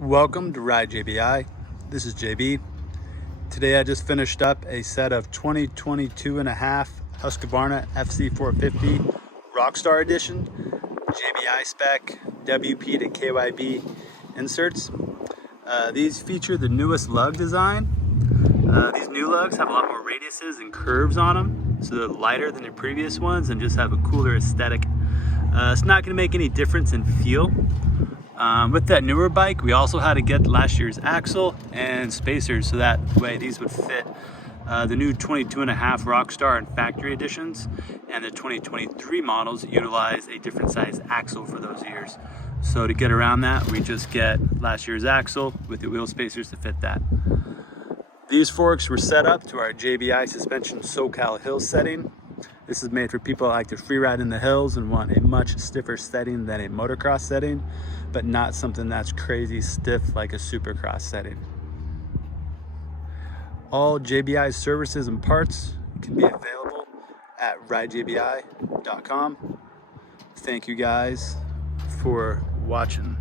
Welcome to Ride JBI. This is JB. Today I just finished up a set of 2022.5 Husqvarna FC450 Rockstar Edition JBI Spec WP to KYB inserts. These feature the newest lug design. These new lugs have a lot more radiuses and curves on them, so they're lighter than the previous ones and just have a cooler aesthetic. It's not going to make any difference in feel. With that newer bike, we also had to get last year's axle and spacers, so that way these would fit the new 22.5 Rockstar and factory editions, and the 2023 models utilize a different size axle for those years. So to get around that, we just get last year's axle with the wheel spacers to fit that. These forks were set up to our JBI Suspension SoCal Hills setting. This is made for people that like to free ride in the hills and want a much stiffer setting than a motocross setting, but not something that's crazy stiff like a supercross setting. All JBI services and parts can be available at ridejbi.com. Thank you guys for watching.